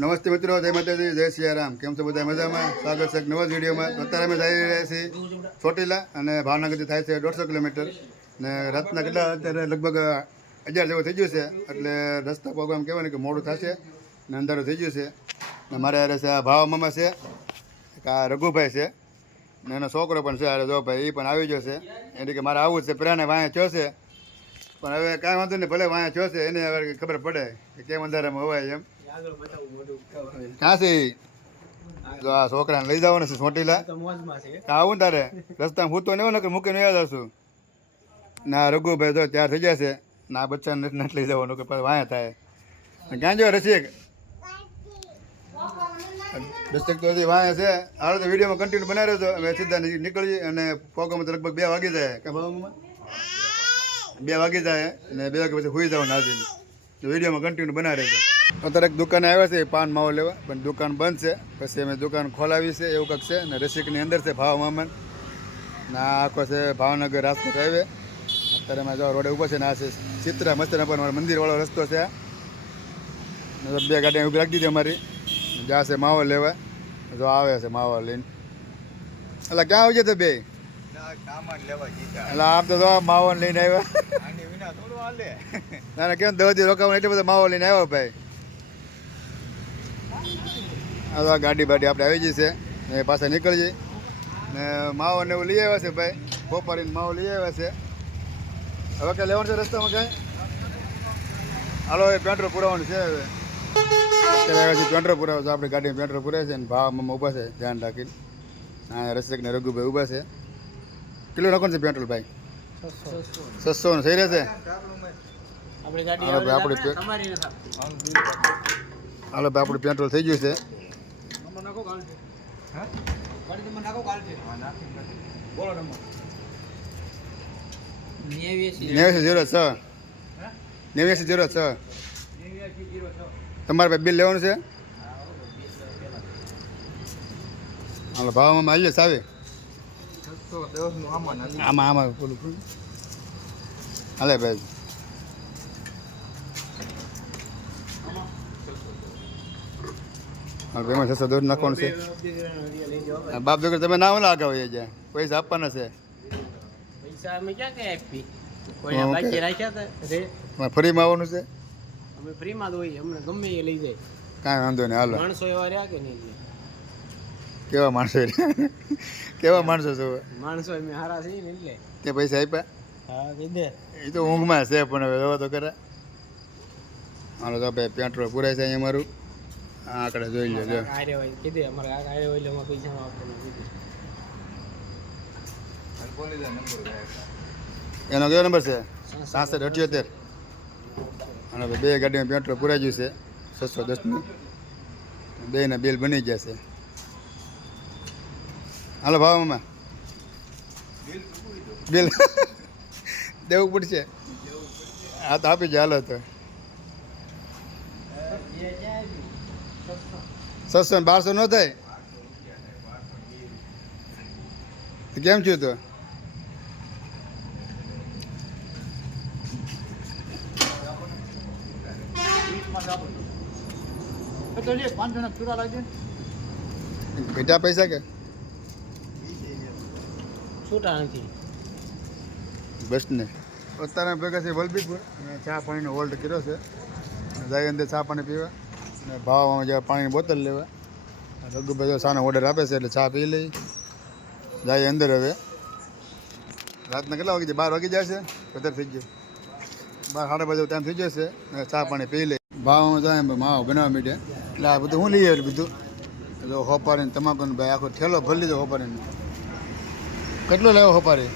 નમસ્તે મિત્રો, જય માતાજી, જય સિયારામ. કેમ છો બધા મજામાં? સ્વાગત છે નવા વિડીયોમાં. અત્યારે અમે જઈ રહ્યા છીએ ચોટીલા અને ભાવનગરથી થાય છે દોઢસો કિલોમીટર. ને રાતના કેટલા? અત્યારે લગભગ હજાર જેવું થઈ ગયું છે. એટલે રસ્તા પ્રોગ્રામ કહેવાય ને કે મોડું થશે ને અંધારું થઈ ગયું છે. ને મારે યારે છે આ ભાવ મામા છે આ રઘુભાઈ છે, ને એનો છોકરો પણ છે અરે જો ભાઈ એ પણ આવી ગયો છે. એટલે કે મારે આવવું છે પ્રાણે વાંહે થયો છે. પણ હવે કાંઈ વાંધો નહીં, ભલે વાંહે થયો છે, એને હવે ખબર પડે કે કેમ અંધારામાં હોવાય એમ. ક્યાં છે જો આ છોકરાને લઈ જવાનું છે. સોટીલા આવું તારે? રસ્તામાં હું તો નહીં નકર મૂકીને આવ્યા જશું. ના રઘુભાઈ તો ત્યાં થઈ જશે ના બચ્ચાને નથી નથી લઈ જવાનું કે પછી વાંહે થાય. ક્યાં જો રસિક? રસિક તો હજી વાંહે છે. હાલ તો વિડીયોમાં કન્ટિન્યુ બનાવી રહ્યો હવે સીધા નીકળી- અને પોગામાં તો લગભગ બે વાગી જાય. કે બે વાગી જાય અને બે વાગે પછી સુઈ જવાનું તો વિડીયોમાં કન્ટિન્યુ બનાવી રહેજો. અત્યારે એક દુકાને આવ્યા છે પાન માવો લેવા. પણ દુકાન બંધ છે. પછી અમે દુકાન ખોલાવી છે એવું કંઈક છે. ને રસિકની અંદર છે ભાવ મામન. ના આખો છે ભાવનગર રાજકોટ હાઈવે અત્યારે અમે જવા રોડે ઊભા છે ને આ છે ચિત્રા મસ્તના પણ મારા મંદિરવાળો રસ્તો છે. આ બે ગાડી ઊભી રાખી દીધી અમારી. જ્યાં છે માવો લેવા. જો આવે છે માવો લઈને. એટલે ક્યાં આવી તો બે? એટલે આમ તો માવો લઈને આવ્યા. ના કેમ દવા રોકાવાનું? એટલે બધા માવો લઈને આવ્યો ભાઈ. આ ગાડી બાડી આપણે આવી છે. ને પાછા નીકળી જઈ ને માવો ને એવું લઈ આવ્યા છે ભાઈ. પોપારીને માવો લઈ આવ્યા છે. હવે કાંઈ લેવાનું છે રસ્તામાં કાંઈ? હાલો એ પેટ્રોલ પુરાવાનું છે હવે. અત્યારે છે પેટ્રોલ પુરાવો. છે આપણી ગાડીમાં પેટ્રોલ પુરાય છે ભાવ ભાવમાં ઊભા છે ધ્યાન રાખીને. હા રસિક ને રઘુભાઈ ઊભા છે. કેટલું નાખવાનું છે પેટ્રોલ ભાઈ? છસો ને થઈ રહેશે હાલો ભાઈ આપણે. હાલો ભાઈ આપણું પેટ્રોલ થઈ ગયું છે. નેવ્યાસી. નેવ્યાસી છે. છ. નેવ્યાસી ઝીરો છ. તમારે ભાઈ બિલ લેવાનું છે? હાલો ભાવમાં માલ જશે આવે આમાં આમાં બોલું બોલું. હાલે ભાઈ. ભાઈ એમાં છસો દોઢ નાખવાનું છે. બાપ દીકરો તમે ના આગળ વહી જાય. પૈસા આપવાના છે. પૈસા અમે ક્યાં કઈ આપી. બાકી રાખ્યા હતા? ફરીમાં આવવાનું છે? અમે ફ્રીમાં જ હોઈએ અમને ગમે એ લઈ જાય. કાંઈ વાંધો નહીં હાલો. માણસો એવા રહ્યા કે નહીં? કેવા માણસો? કેવા માણસો છો? માણસો અમે હારા છે ને એટલે. તે પૈસા આપ્યા? હા કીધે એ તો ઊંઘમાં છે પણ હવે તો કરે હાલો તો ભાઈ પેટ્રોલ પૂરાય છે અહીંયા મારું આંકડે જોઈ લેજો. આરે હોય કીધે અમારે આ આરે હોય એટલે પૈસા નો આપણે કીધું. એનો કયો નંબર છે? સાસઠ અઠ્યોતેર. અને બે ગાડીમાં પેટ્રોલ પૂરાઈ ગયું છે છસો દસનું બેના બિલ બની ગયા છે. હાલો ભાવ મામા. બિલ દેવું પડશે. હા તો આપી જાય હાલો તો. ને બારસો ન થાય? કેમ છું તો? ઘટા પૈસા કે? છૂટા નથી. બસ ને. અત્યારે ભેગા છે વલભીપુર. અને ચા પાણીનો હોલ્ડ કર્યો છે. જાય અંદર ચા પાણી પીવા. ભાવમાં જવા પાણીની બોતલ લેવા. રઘુભાઈ જો સાનો ઓર્ડર આપે છે એટલે ચા પી લઈ. જાય અંદર હવે. રાતના કેટલા વાગી જાય? બાર વાગી જશે વધારે થઈ ગયો. બાર સાડા બાજુ ટાઈમ થઈ જશે. ચા પાણી પી લઈ. ભાવમાં જાય માવો બનાવવા માંડે. એટલે આ બધું હું લઈ આવ્યું બધું. જો હોપારીને તમાકુ ભાઈ આખો ઠેલો ભરી લીધો હોપારીને કેટલો લેવો હોપારી?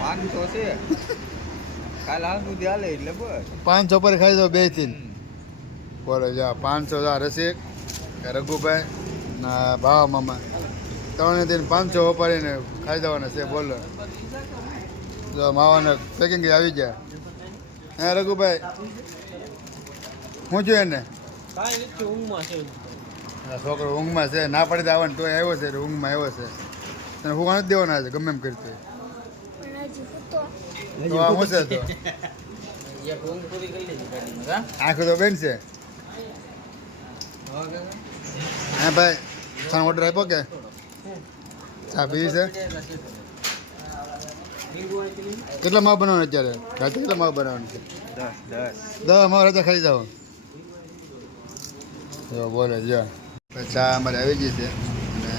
પાંચસો છે. કાલ હાલ એટલે બસ. પાંચસો પર ખાઈ દો બેથી બોલો જા પાંચસો જા રસિક. રઘુભાઈ ના ભાવ મામા. ત્રણે દિન પાંચસો વપારીને ખાઈ દેવાના છે બોલો. જો માવાને પેકિંગ આવી ગયા. હે રઘુભાઈ હું છું એને? ઊંઘમાં છોકરો ઊંઘમાં છે ના પડી આવવાનું તોય આવ્યો છે ઊંઘમાં આવ્યો છે. તને હું નથી દેવાના છે ગમે એમ કરતો તો. આ શું છે તો. આંખો તો બેન છે. હા, ભાઈ ચાનો ઓર્ડર આપ્યો કે? ચા પીવી છે? કેટલા માવ બનાવવાનું અત્યારે? રાતે કેટલા માવ બનાવવાનું? છે દસ. માવ રાતે ખાઈ જાઓ. જો, બોલે, જો. ચા અમારે આવી ગઈ છે અને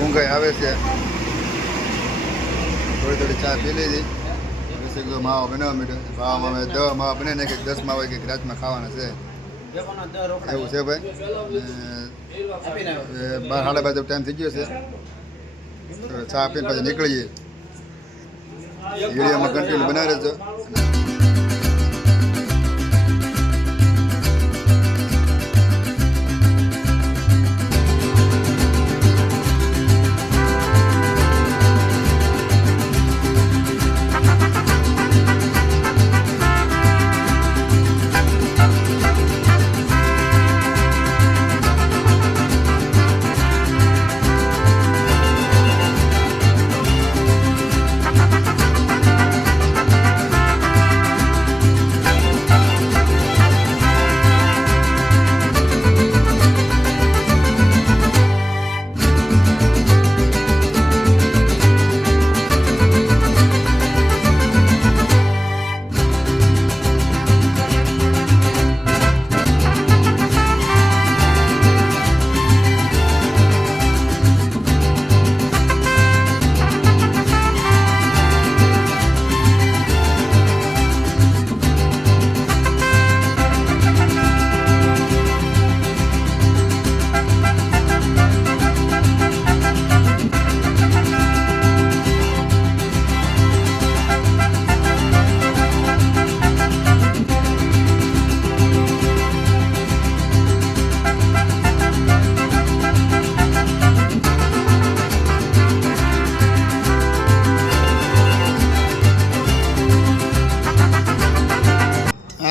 ઊંઘાઈ આવે છે. થોડી થોડી ચા પી લીધી. પછી માવો બનાવવા માંડ્યો. માવામાં અમે દવા માવા બને કે દસ માવા કે રાતમાં ખાવાના છે. એવું છે ભાઈ? બાર સાડા બાજુ ટાઈમ થઈ ગયો છે. ચા પીને પછી નીકળીએ. વિડીયોમાં કન્ટિન્યુ બનાવી રહેજો.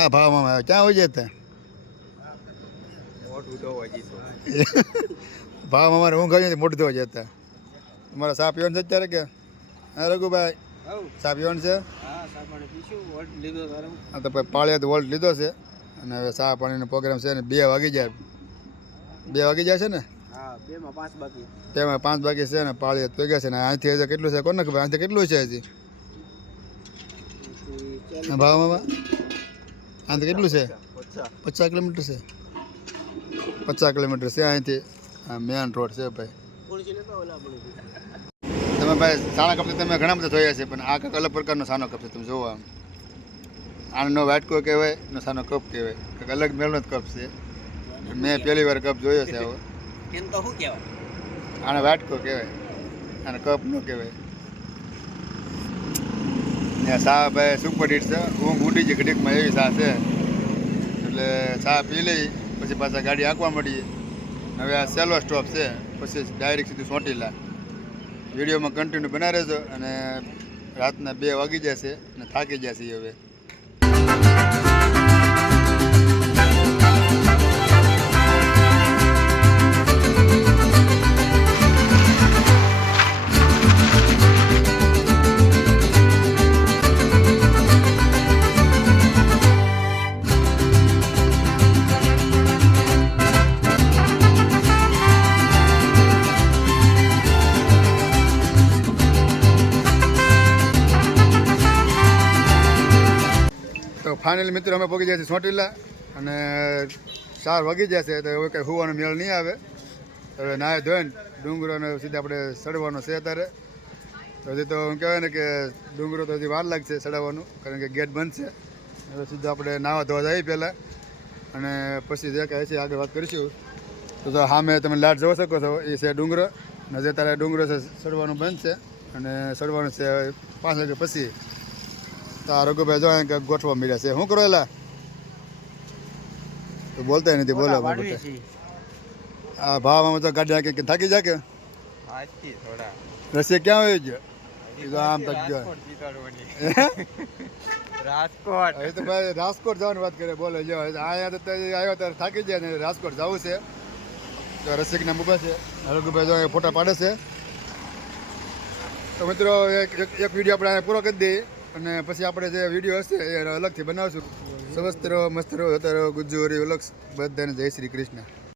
હા ભાવમાં આવે? ક્યાં હોય છે ત્યાં ભાવમાં અમારે ઊંઘ આવી મોટું થવા જતા. તમારા સાપ યોન છે અત્યારે કે? હા રઘુભાઈ. સાપ યોન છે? હા તો પછી પાળિયા તો વોલ્ટ લીધો છે. અને હવે ચા પાણીનો પ્રોગ્રામ છે ને બે વાગી જાય. બે વાગી જાય છે ને? પાંચ બાકી. તેમાં પાંચ વાગે છે ને પાળિયા તો ગયા છે ને અહીંથી હજી કેટલું છે? કોને ખબર? અહીંથી કેટલું છે હજી? આ તો કેટલું છે પચાસ કિલોમીટર છે પચાસ કિલોમીટર છે અહીંથી મેન રોડ છે ભાઈ તમે ભાઈ સાણા કપ તમે ઘણા બધા જોયા છે પણ આ કંઈક અલગ પ્રકારનો સાનો કપ છે તમે જોવો આમ આનો વાટકો કહેવાય નો સાનો કપ કહેવાય કંઈક અલગ મેળનો જ કપ છે મેં પહેલી વાર કપ જોયો છે આવો આને વાટકો કહેવાય આને કપ નો કહેવાય ને ચા ભાઈ સુપર હિટ છે. ઊંઘ ઉડી છે ઘડીકમાં, એવી ચા છે. એટલે ચા પી લઈ, પછી પાછા ગાડી આંકવા મળીએ હવે આ સેલો સ્ટોપ છે. પછી ડાયરેક્ટ સીધું ચોંટીલા. વિડીયોમાં કન્ટિન્યુ બના રહેજો અને રાતના બે વાગી જશે અને થાકી જશે હવે. ફાઇનલી મિત્રો અમે પહોંચી જશે સોટીલા અને ચાર વાગી જશે તો હવે કંઈ હોવાનો મેળ નહીં આવે. હવે નાય ધોઈને ડુંગરોને સીધા આપણે ચડવાનો છે અત્યારે. તો હજી તો એમ કહેવાય ને કે ડુંગરો તો હજી વાર લાગશે ચડાવવાનું કારણ કે ગેટ બંધ છે. હવે સીધા આપણે નાવા ધોવા જઈએ પહેલાં. અને પછી જે કહે છે આગળ વાત કરીશું. તો સામે તમે લાટ જોઈ શકો છો, એ છે ડુંગરો. અને જે તારે ડુંગરો છે ચડવાનું બંધ છે. અને સડવાનું છે પાંચ વાગે પછી. તો આ રઘુભાઈ જો અહીં કંઈક ગોઠવા મળ્યા છે શું કરો એલા તો બોલતા નથી બોલો વાળવી બાબતે. છે આ ભાવમાં તો ગાડી હાંકી કે થાકી જાય કે આજથી થોડા રસીએ ક્યાં હોય ગયો એ તો આમ તક ગયો રાજકોટ જીતાડવાની રાજકોટ હવે તો ભાઈ રાજકોટ જવાની વાત કરે બોલે જો અહીંયા તો તે આવ્યો ત્યારે થાકી જાય ને રાજકોટ જવું છે તો રસિકના મોબાઈલ છે રઘુભાઈ જો અહીંયા ફોટા પાડે છે તો મિત્રો એક એક- એક વીડિયો આપણે અહીંયા પૂરો કરી દઈએ અને પછી આપણે જે વીડિયો હશે એ અલગથી બનાવશું. સ્વસ્થ રહો, મસ્ત રહો રહો, ગુજ્જુ, હરી ઉલક્ષ બધાને જય શ્રી કૃષ્ણ.